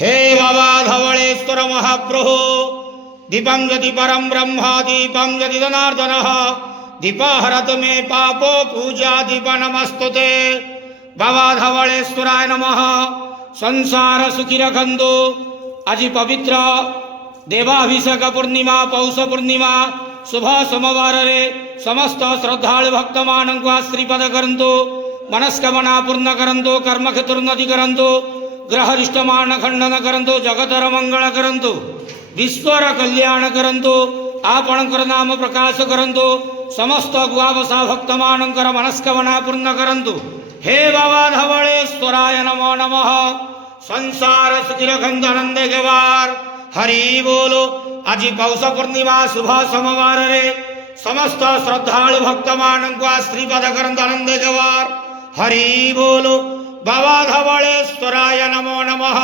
हे बाबा धवळेश्वर महाप्रभो दीपंगति परम ब्रह्म दीपंगति जनार्दन दीपहरत मे पापो पूजा दीप नमस्तुते। बाबा धवळेश्वराय नमः। संसार सुखी रखंतु। आज पवित्र देवाभिषेक पूर्णिमा पौष पूर्णिमा शुभ सोमवार रे समस्त श्रद्धालु भक्त मानक आश्रीपद करंतु। मनस्कामना पूर्ण करंतु। कर्म क्षेत्रोन्नति करंतु। ग्रहरिष्ट मान खंडन करंतु। जगतर मंगल करंतु। विश्वर कल्याण करंतु। आपणकर नाम प्रकाश करंतु। समस्त गुआवसा भक्त मानकर मनस्कामना पूर्ण करंतु। हे बाबा धवळेश्वराय नमो नमः। संसार सुखी रखंतु आनंदे गेवार। हरि बोलो। आज पौष पूर्णिमा शुभ सोमवार रे समस्त श्रद्धालु भक्त मानक आश्रीपद करंतु आनंदे गेवार। हरि बोलो। बाबा धवळेश्वराय नमो नमः।